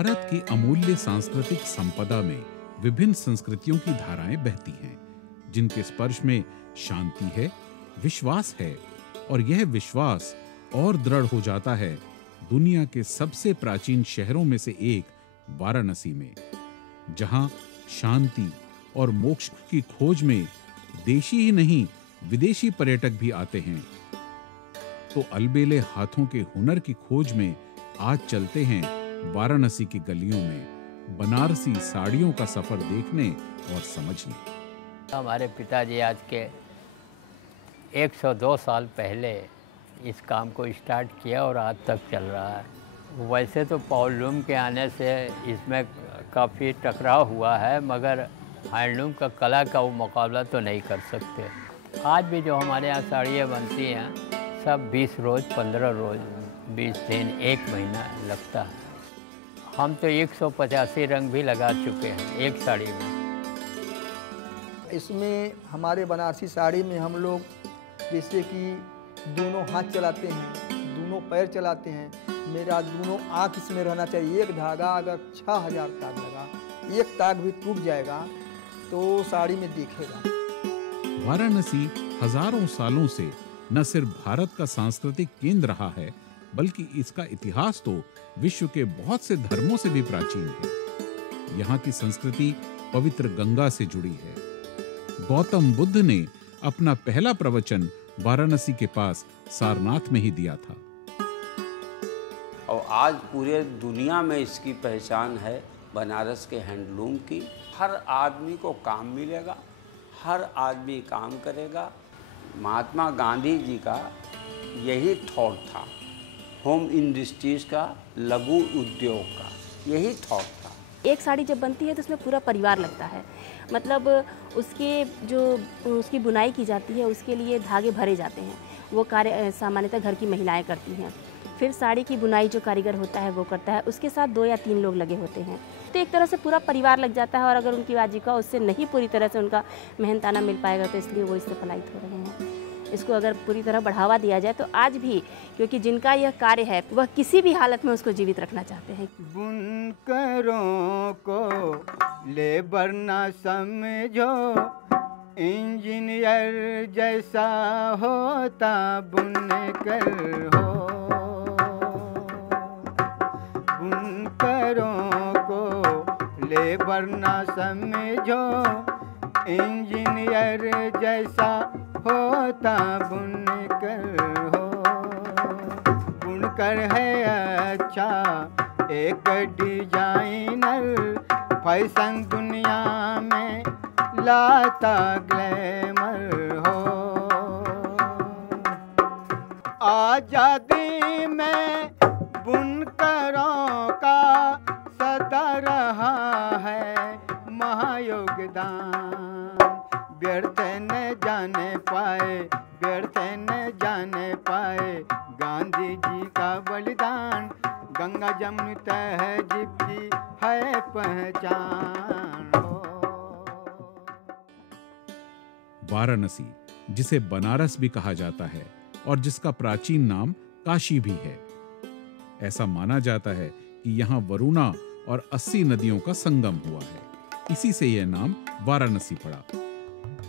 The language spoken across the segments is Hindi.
भारत की अमूल्य सांस्कृतिक संपदा में विभिन्न संस्कृतियों की धाराएं बहती हैं, जिनके स्पर्श में शांति है, विश्वास है, और यह विश्वास और दृढ़ हो जाता है दुनिया के सबसे प्राचीन शहरों में से एक वाराणसी में, जहां शांति और मोक्ष की खोज में देशी ही नहीं विदेशी पर्यटक भी आते हैं। तो अलबेले हाथों के हुनर की खोज में आज चलते हैं वाराणसी की गलियों में बनारसी साड़ियों का सफर देखने और समझने। हमारे पिताजी आज के 102 साल पहले इस काम को स्टार्ट किया और आज तक चल रहा है। वैसे तो पॉलूम के आने से इसमें काफ़ी टकराव हुआ है, मगर हैंडलूम का कला का वो मुकाबला तो नहीं कर सकते। आज भी जो हमारे यहाँ साड़ियाँ बनती हैं सब 20 रोज़, 15 रोज़, 20 दिन, 1 महीना लगता है। हम तो 185 रंग भी लगा चुके हैं एक साड़ी में। इसमें हमारे बनारसी साड़ी में हम लोग जैसे कि दोनों हाथ चलाते हैं, दोनों पैर चलाते हैं, मेरा दोनों आँख इसमें रहना चाहिए। एक धागा अगर 6000 ताग लगा, एक ताग भी टूट जाएगा तो साड़ी में दिखेगा। वाराणसी हजारों सालों से न सिर्फ भारत का सांस्कृतिक केंद्र रहा है, बल्कि इसका इतिहास तो विश्व के बहुत से धर्मों से भी प्राचीन है। यहाँ की संस्कृति पवित्र गंगा से जुड़ी है। गौतम बुद्ध ने अपना पहला प्रवचन वाराणसी के पास सारनाथ में ही दिया था। और आज पूरे दुनिया में इसकी पहचान है बनारस के हैंडलूम की। हर आदमी को काम मिलेगा, हर आदमी काम करेगा। महात्मा गांधी जी का यही थॉट था, होम इंडस्ट्रीज का, लघु उद्योग का यही थॉट था। एक साड़ी जब बनती है तो उसमें पूरा परिवार लगता है। मतलब उसकी बुनाई की जाती है, उसके लिए धागे भरे जाते हैं। वो कार्य सामान्यतः घर की महिलाएं करती हैं। फिर साड़ी की बुनाई जो कारीगर होता है वो करता है, उसके साथ 2 या 3 लोग लगे होते हैं। तो एक तरह से पूरा परिवार लग जाता है। और अगर उनकी आजीविका उससे नहीं पूरी तरह से उनका मेहनताना मिल पाएगा तो इसलिए वो इससे पलायित हो रहे हैं। इसको अगर पूरी तरह बढ़ावा दिया जाए तो आज भी, क्योंकि जिनका यह कार्य है वह किसी भी हालत में उसको जीवित रखना चाहते हैं। बुनकरों को लेबर ना समझो, इंजीनियर जैसा होता बुनकर हो। बुनकरों को लेबर ना समझो, इंजीनियर जैसा होता बुनकर हो। बुनकर है अच्छा एक डिजाइनर, फैशन दुनिया में लाता ग्लैमर हो। आजादी में बुनकरों का सदा रहा है महायोगदान। व्यर्थ न जाने पाए, व्यर्थ न जाने पाए गांधी जी का बलिदान। गंगा जमुनी तहजीब की है पहचान हो। वाराणसी, जिसे बनारस भी कहा जाता है और जिसका प्राचीन नाम काशी भी है, ऐसा माना जाता है कि यहाँ वरुणा और 80 नदियों का संगम हुआ है। इसी से यह नाम वाराणसी पड़ा।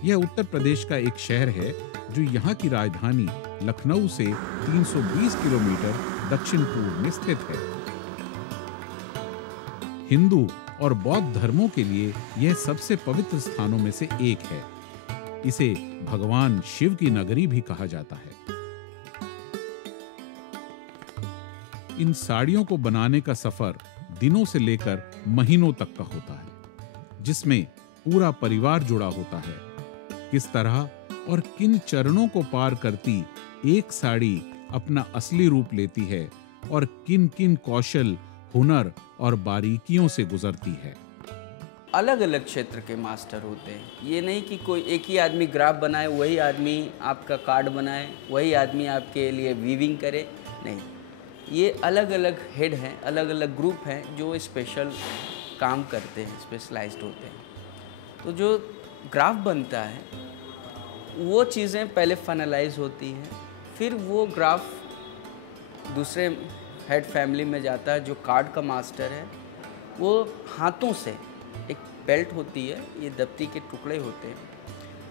यह उत्तर प्रदेश का एक शहर है जो यहाँ की राजधानी लखनऊ से 320 किलोमीटर दक्षिण पूर्व में स्थित है। हिंदू और बौद्ध धर्मों के लिए यह सबसे पवित्र स्थानों में से एक है। इसे भगवान शिव की नगरी भी कहा जाता है। इन साड़ियों को बनाने का सफर दिनों से लेकर महीनों तक का होता है, जिसमें पूरा परिवार जुड़ा होता है। किस तरह और किन चरणों को पार करती एक साड़ी अपना असली रूप लेती है और किन किन कौशल, हुनर और बारीकियों से गुजरती है। अलग अलग क्षेत्र के मास्टर होते हैं। ये नहीं कि कोई एक ही आदमी ग्राफ बनाए, वही आदमी आपका कार्ड बनाए, वही आदमी आपके लिए वीविंग करे, नहीं। ये अलग अलग हेड हैं, अलग अलग ग्रुप हैं जो स्पेशल काम करते हैं, स्पेशलाइज्ड होते हैं। तो जो ग्राफ बनता है वो चीज़ें पहले फाइनलाइज होती हैं, फिर वो ग्राफ दूसरे हेड फैमिली में जाता है जो कार्ड का मास्टर है, वो हाथों से, एक बेल्ट होती है, ये दफ्ती के टुकड़े होते हैं,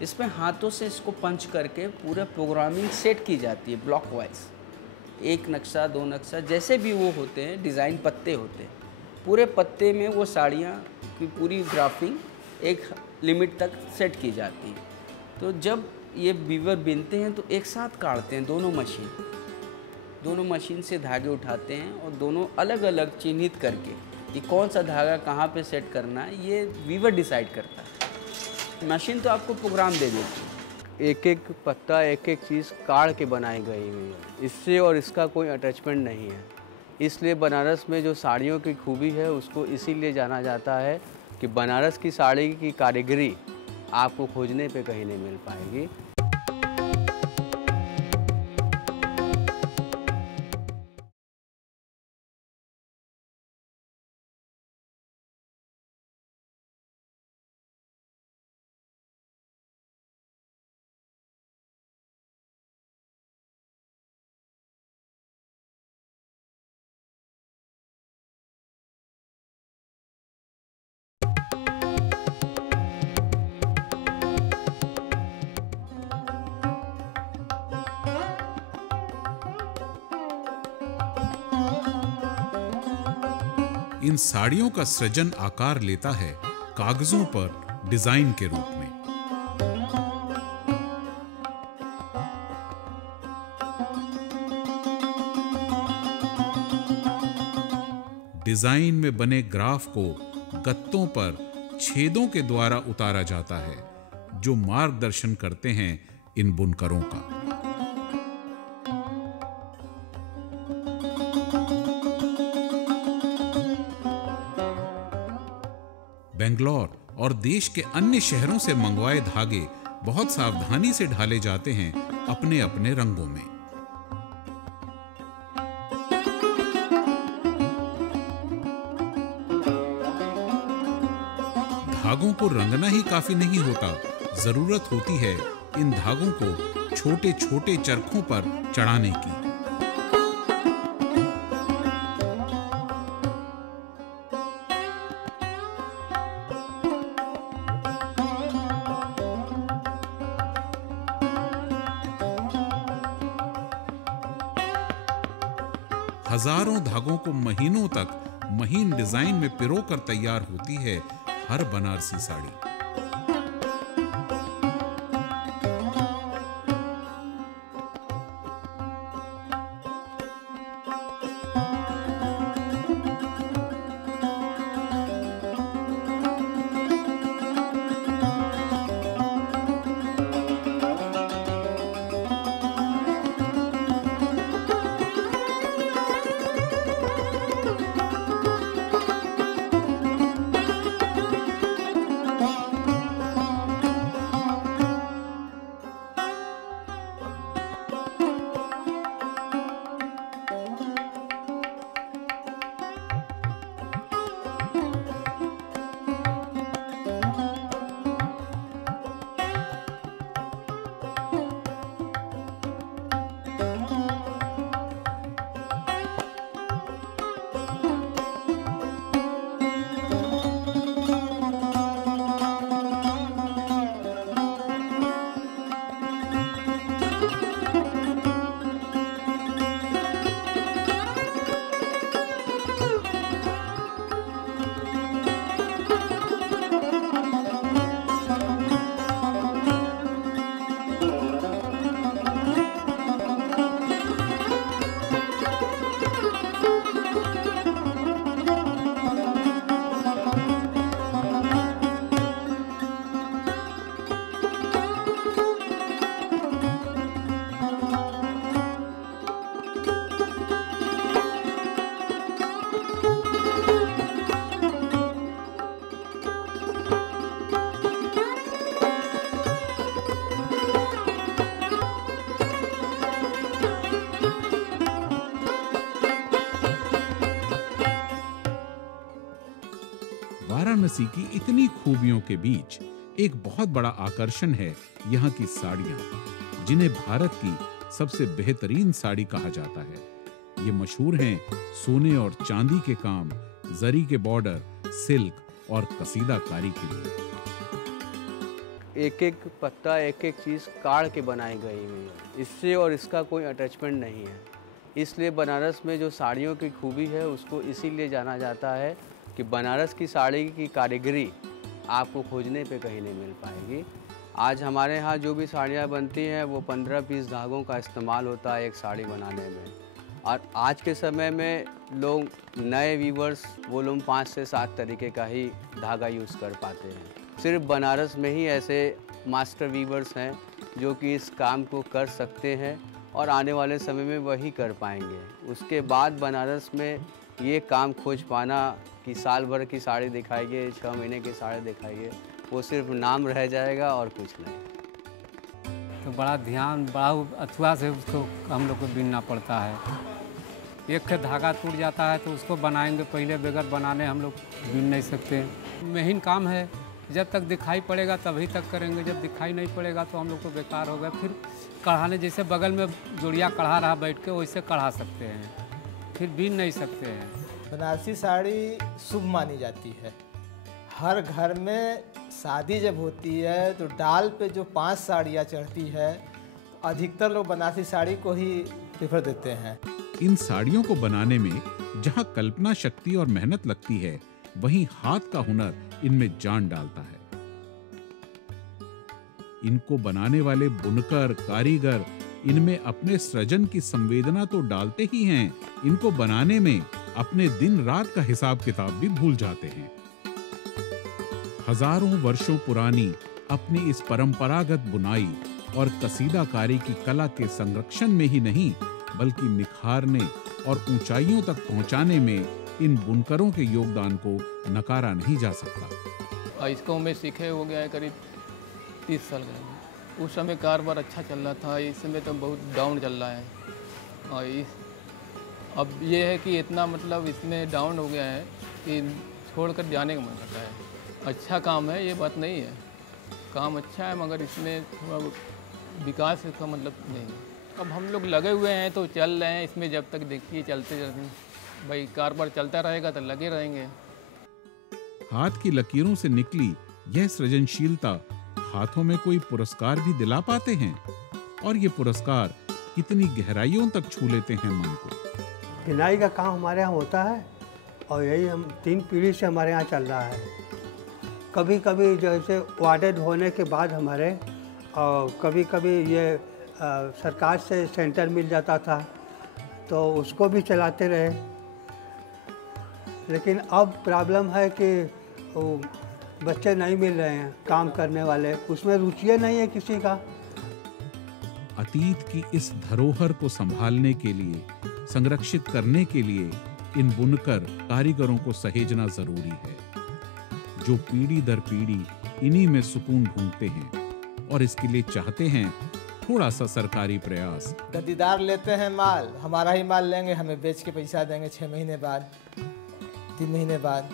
इसमें हाथों से इसको पंच करके पूरा प्रोग्रामिंग सेट की जाती है ब्लॉक वाइज। एक नक्शा, दो नक्शा, जैसे भी वो होते हैं, डिज़ाइन पत्ते होते हैं, पूरे पत्ते में वो साड़ियाँ की पूरी ग्राफिंग एक लिमिट तक सेट की जाती है। तो जब ये वीवर बिनते हैं तो एक साथ काटते हैं दोनों मशीन से धागे उठाते हैं और दोनों अलग अलग चिन्हित करके कि कौन सा धागा कहाँ पे सेट करना है, ये वीवर डिसाइड करता है। मशीन तो आपको प्रोग्राम दे देती है। एक एक पत्ता, एक एक चीज़ काट के बनाई गई हुई है, इससे और इसका कोई अटैचमेंट नहीं है। इसलिए बनारस में जो साड़ियों की खूबी है उसको इसीलिए जाना जाता है कि बनारस की साड़ी की कारीगरी आपको खोजने पे कहीं नहीं मिल पाएगी। इन साड़ियों का सृजन आकार लेता है कागजों पर डिजाइन के रूप में। डिजाइन में बने ग्राफ को गत्तों पर छेदों के द्वारा उतारा जाता है, जो मार्गदर्शन करते हैं इन बुनकरों का। बेंगलोर और देश के अन्य शहरों से मंगवाए धागे बहुत सावधानी से ढाले जाते हैं अपने अपने रंगों में। धागों को रंगना ही काफी नहीं होता, जरूरत होती है इन धागों को छोटे छोटे चरखों पर चढ़ाने की। हजारों धागों को महीनों तक महीन डिजाइन में पिरोकर तैयार होती है हर बनारसी साड़ी। वाराणसी की इतनी खूबियों के बीच एक बहुत बड़ा आकर्षण है यहाँ की साड़ियाँ, जिन्हें भारत की सबसे बेहतरीन साड़ी कहा जाता है। ये मशहूर हैं सोने और चांदी के काम, जरी के बॉर्डर सिल्क और कसीदाकारी के लिए। एक एक पत्ता, एक एक चीज़ काढ़ के बनाई गई हुई है। इससे और इसका कोई अटैचमेंट नहीं है। इसलिए बनारस में जो साड़ियों की खूबी है उसको इसीलिए जाना जाता है कि बनारस की साड़ी की कारीगरी आपको खोजने पे कहीं नहीं मिल पाएगी। आज हमारे यहाँ जो भी साड़ियाँ बनती हैं वो 15 पीस धागों का इस्तेमाल होता है एक साड़ी बनाने में। और आज के समय में लोग नए वीवर्स वो लोग 5 से 7 तरीके का ही धागा यूज़ कर पाते हैं। सिर्फ बनारस में ही ऐसे मास्टर वीवर्स हैं जो कि इस काम को कर सकते हैं और आने वाले समय में वही कर पाएंगे। उसके बाद बनारस में ये काम खोज पाना कि साल भर की साड़ी दिखाइए, 6 महीने की साड़ी दिखाइए, वो सिर्फ नाम रह जाएगा और कुछ नहीं। तो बड़ा ध्यान, बड़ा अथुआ से उसको हम लोग को बीनना पड़ता है। एक धागा टूट जाता है तो उसको बनाएंगे, पहले बगैर बनाने हम लोग बीन नहीं सकते। मेहनत काम है, जब तक दिखाई पड़ेगा तभी तक करेंगे, जब दिखाई नहीं पड़ेगा तो हम लोग को बेकार हो गया। फिर कढ़ाने, जैसे बगल में जोड़िया कढ़ा रहा बैठ के, वैसे कढ़ा सकते हैं, फिर बीन नहीं सकते हैं। बनारसी साड़ी शुभ मानी जाती है। हर घर में शादी जब होती है तो डाल पे जो 5 साड़ियाँ चढ़ती है, अधिकतर लोग बनारसी साड़ी को ही प्रेफर देते हैं। इन साड़ियों को बनाने में जहाँ कल्पना शक्ति और मेहनत लगती है, वहीं हाथ का हुनर इनमें जान डालता है। इनको बनाने वाले बुनकर, कारीगर इनमें अपने सृजन की संवेदना तो डालते ही हैं, इनको बनाने में अपने दिन रात का हिसाब किताब भी भूल जाते हैं। हजारों वर्षों पुरानी अपनी इस परंपरागत बुनाई और कसीदाकारी की कला के संरक्षण में ही नहीं, बल्कि निखारने और ऊंचाइयों तक पहुंचाने में इन बुनकरों के योगदान को नकारा नहीं जा सकता। इसको मैं सीखे हो गया है करीब 30 साल का। उस समय कारोबार अच्छा चल रहा था, इस समय तो बहुत डाउन चल रहा है। और अब ये है कि इतना मतलब इसमें डाउन हो गया है कि छोड़कर जाने का मन करता है। अच्छा काम है, ये बात नहीं है, काम अच्छा है, मगर इसमें थोड़ा विकास का मतलब नहीं है। अब हम लोग लगे हुए हैं तो चल रहे हैं इसमें, जब तक देखिए चलते रहते भाई, कारोबार चलता रहेगा तो लगे रहेंगे। हाथ की लकीरों से निकली यह सृजनशीलता हाथों में कोई पुरस्कार भी दिला पाते हैं, और ये पुरस्कार कितनी गहराइयों तक छू लेते हैं मन को। बुनाई का काम हमारे यहाँ होता है और यही हम 3 पीढ़ी से हमारे यहाँ चल रहा है। कभी कभी जैसे वार्डेड होने के बाद हमारे कभी कभी ये सरकार से सेंटर मिल जाता था तो उसको भी चलाते रहे। लेकिन अब प्रॉब्लम है कि बच्चे नहीं मिल रहे हैं काम करने वाले, उसमें रुचि नहीं है किसी का। अतीत की इस धरोहर को संभालने के लिए, संरक्षित करने के लिए इन बुनकर कारीगरों को सहेजना जरूरी है, जो पीढ़ी दर पीढ़ी इन्हीं में सुकून ढूंढते हैं और इसके लिए चाहते हैं थोड़ा सा सरकारी प्रयास। गद्दीदार लेते हैं माल, हमारा ही माल लेंगे, हमें बेच के पैसा देंगे 6 महीने बाद, 3 महीने बाद,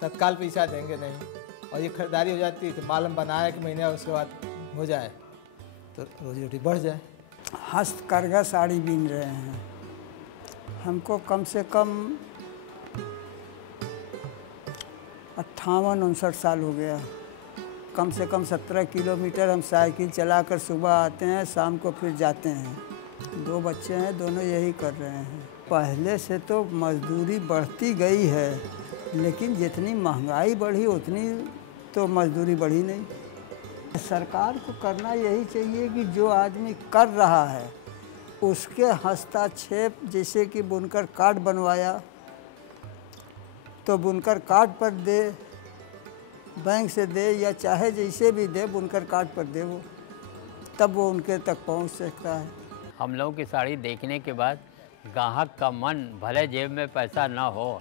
तत्काल पैसा देंगे नहीं। और ये खरीदारी हो जाती है तो माल हम बनाए 1 महीने उसके बाद हो जाए तो रोजी रोटी बढ़ जाए। हस्तकरघा साड़ी बीन रहे हैं, हमको कम से कम 58-59 साल हो गया। कम से कम 17 किलोमीटर हम साइकिल चलाकर सुबह आते हैं, शाम को फिर जाते हैं। 2 बच्चे हैं, दोनों यही कर रहे हैं। पहले से तो मजदूरी बढ़ती गई है, लेकिन जितनी महंगाई बढ़ी उतनी तो मजदूरी बढ़ी नहीं। सरकार को करना यही चाहिए कि जो आदमी कर रहा है उसके हस्तक्षेप, जैसे कि बुनकर कार्ड बनवाया तो बुनकर कार्ड पर दे, बैंक से दे या चाहे जैसे भी दे, बुनकर कार्ड पर दे, वो तब वो उनके तक पहुंच सकता है। हम लोगों की साड़ी देखने के बाद ग्राहक का मन, भले जेब में पैसा ना हो,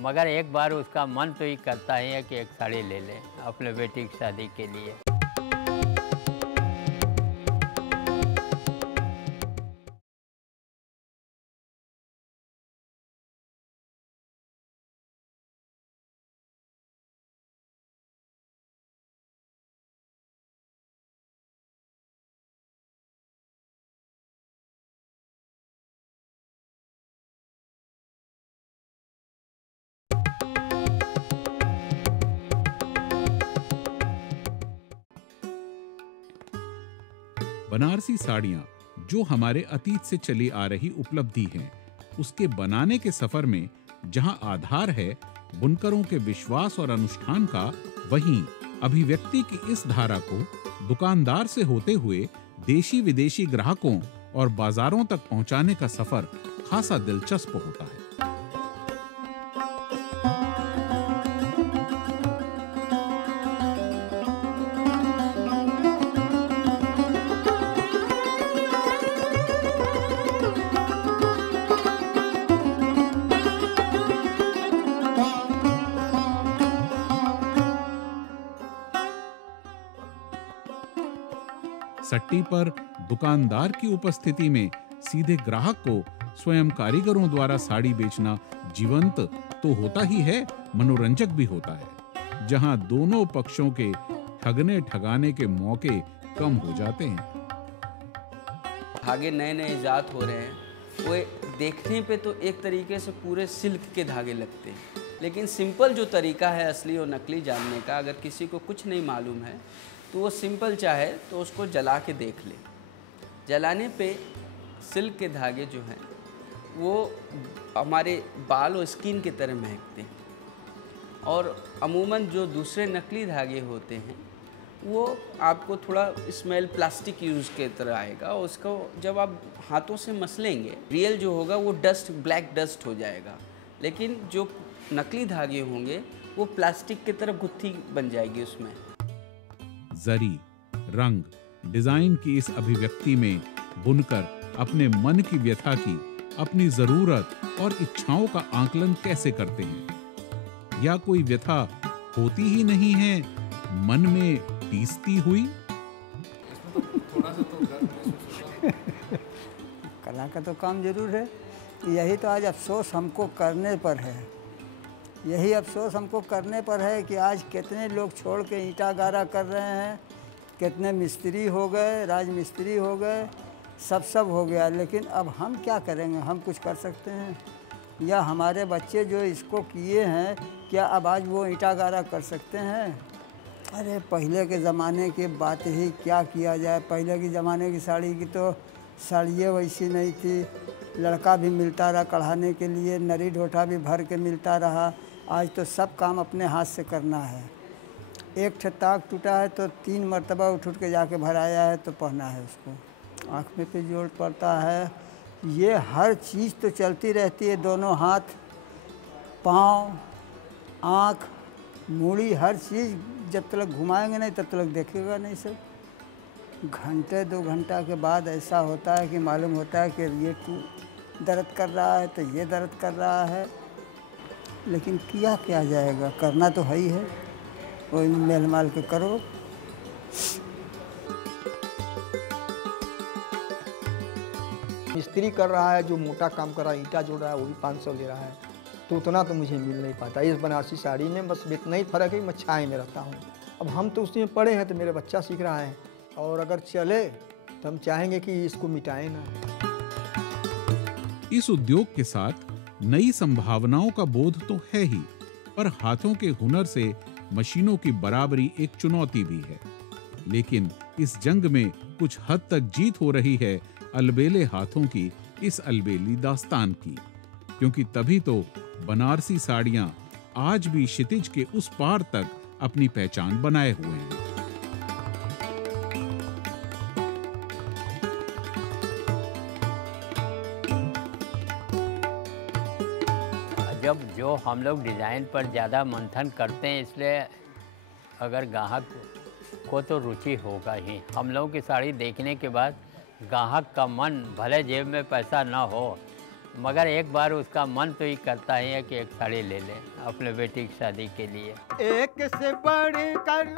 मगर एक बार उसका मन तो ही करता ही है कि एक साड़ी ले लें अपने बेटी की शादी के लिए। बनारसी साड़ियां जो हमारे अतीत से चली आ रही उपलब्धि हैं, उसके बनाने के सफर में जहां आधार है बुनकरों के विश्वास और अनुष्ठान का, वहीं अभिव्यक्ति की इस धारा को दुकानदार से होते हुए देशी विदेशी ग्राहकों और बाजारों तक पहुंचाने का सफर खासा दिलचस्प होता है। सट्टी पर दुकानदार की उपस्थिति में सीधे ग्राहक को स्वयं कारीगरों द्वारा साड़ी बेचना जीवंत तो होता ही है, मनोरंजक भी होता है, जहां दोनों पक्षों के ठगने ठगाने के मौके कम हो जाते हैं। धागे नए नए इजाद हो रहे हैं, वो देखने पे तो एक तरीके से पूरे सिल्क के धागे लगते हैं, लेकिन सिंपल जो तरीका है असली और नकली जानने का, अगर किसी को कुछ नहीं मालूम है तो वो सिंपल चाहे तो उसको जला के देख ले। जलाने पे सिल्क के धागे जो हैं वो हमारे बाल और स्किन की तरह महकते हैं, और अमूमन जो दूसरे नकली धागे होते हैं वो आपको थोड़ा स्मेल प्लास्टिक यूज़ के तरह आएगा, और उसको जब आप हाथों से मसलेंगे रियल जो होगा वो डस्ट, ब्लैक डस्ट हो जाएगा, लेकिन जो नकली धागे होंगे वो प्लास्टिक की तरह गुत्थी बन जाएगी उसमें। जरी, रंग, डिजाइन की इस अभिव्यक्ति में बुनकर अपने मन की व्यथा की, अपनी जरूरत और इच्छाओं का आकलन कैसे करते हैं? या कोई व्यथा होती ही नहीं है, मन में टीसती हुई? कला का तो काम जरूर है, यही तो आज अफसोस हमको करने पर है। यही अफसोस हमको करने पर है कि आज कितने लोग छोड़ के ईंटा गारा कर रहे हैं, कितने मिस्त्री हो गए, राजमिस्त्री हो गए, सब हो गया, लेकिन अब हम क्या करेंगे? हम कुछ कर सकते हैं? या हमारे बच्चे जो इसको किए हैं, क्या अब आज वो ईंटा गारा कर सकते हैं? अरे पहले के ज़माने की बात ही क्या किया जाए। पहले के ज़माने की साड़ी की तो साड़ियाँ वैसी नहीं थी, लड़का भी मिलता रहा कढ़ाने के लिए, नरी ढोठा भी भर के मिलता रहा। आज तो सब काम अपने हाथ से करना है। एक ताक टूटा है तो 3 मरतबा उठ के जाके भराया है तो पहना है उसको। आँख में पे जोड़ पड़ता है। ये हर चीज़ तो चलती रहती है, दोनों हाथ, पाँव, आँख, मूड़ी, हर चीज़ जब तक घुमाएंगे नहीं तब तक देखेगा नहीं सब। घंटे 2 घंटा के बाद ऐसा होता है कि मालूम होता है कि ये दर्द कर रहा है तो ये दर्द कर रहा है, लेकिन किया क्या जाएगा? करना तो है ही है, कोई मेल माल के करो। मिस्त्री कर रहा है, जो मोटा काम कर रहा है, ईंटा जोड़ रहा है, वो भी 500 ले रहा है, तो उतना तो मुझे मिल नहीं पाता। इस बनारसी साड़ी में बस इतना ही फ़र्क है कि मैं छाए में रहता हूँ। अब हम तो उसी में पढ़े हैं, तो मेरा बच्चा सीख रहा है, और अगर चले तो हम चाहेंगे कि इसको मिटाएं ना। इस उद्योग के साथ नई संभावनाओं का बोध तो है ही, पर हाथों के हुनर से मशीनों की बराबरी एक चुनौती भी है। लेकिन इस जंग में कुछ हद तक जीत हो रही है अलबेले हाथों की, इस अलबेली दास्तान की, क्योंकि तभी तो बनारसी साड़ियां आज भी क्षितिज के उस पार तक अपनी पहचान बनाए हुए हैं। जब जो हम लोग डिज़ाइन पर ज़्यादा मंथन करते हैं, इसलिए अगर ग्राहक को तो रुचि होगा ही। हम लोगों की साड़ी देखने के बाद ग्राहक का मन, भले जेब में पैसा ना हो, मगर एक बार उसका मन तो ही करता ही है कि एक साड़ी ले ले अपने बेटी की शादी के लिए। एक से बढ़कर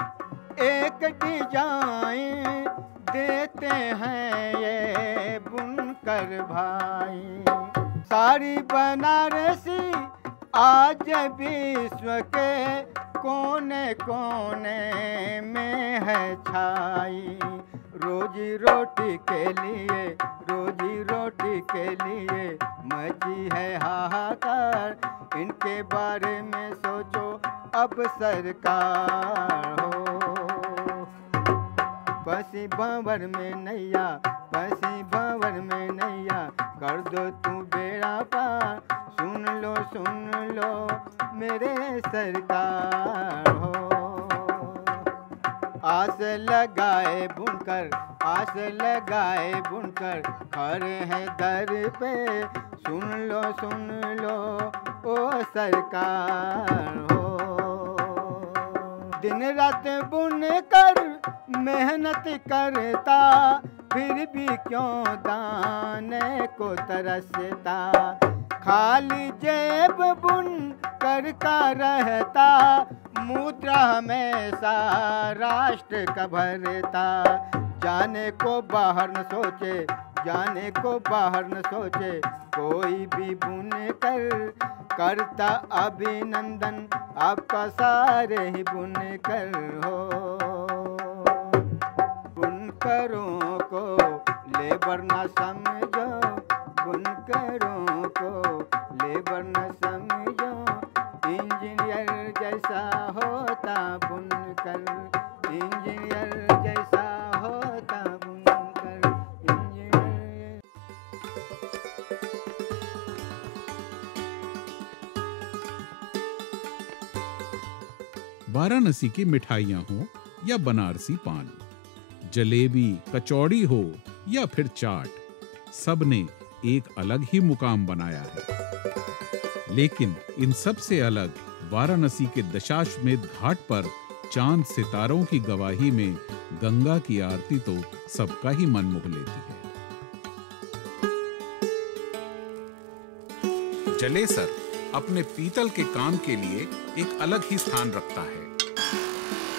एक डिजाइन देते हैं ये बुनकर भाई। साड़ी बनारसी आज विश्व के कोने कोने में है छाई। रोजी रोटी के लिए, रोजी रोटी के लिए मची है हाहाकार। इनके बारे में सोचो अब सरकार हो। फंसी भंवर में नैया, फंसी भंवर में नैया, कर दो तू बेड़ा पार। सुन लो मेरे सरकार हो। आस लगाए बुनकर, आस लगाए बुनकर, खड़े हैं दर पे। सुन लो ओ सरकार हो। दिन रात बुन कर मेहनत करता, फिर भी क्यों दाने को तरसता। खाली जेब बुन कर का रहता, मुद्रा हमेशा राष्ट्र का भरता। जाने को बाहर न सोचे, जाने को बाहर न सोचे, कोई भी बुन कर करता अभिनंदन, आपका सारे ही बुन कर हो। बुनकरों को लेबर न समझो, बुनकरों को लेबर न समझो, इंजीनियर जैसा होता बुनकर, इंजीनियर जैसा होता बुनकर, इंजीनियर। वाराणसी की मिठाइयाँ हों या बनारसी पान, जलेबी कचौड़ी हो या फिर चाट, सब ने एक अलग ही मुकाम बनाया है। लेकिन इन सब से अलग वाराणसी के दशाश्वमेध घाट पर चांद सितारों की गवाही में गंगा की आरती तो सबका ही मन मोह लेती है। जलेसर अपने पीतल के काम के लिए एक अलग ही स्थान रखता है।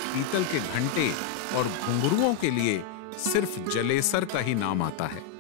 पीतल के घंटे और घुंघरुओं के लिए सिर्फ जलेसर का ही नाम आता है।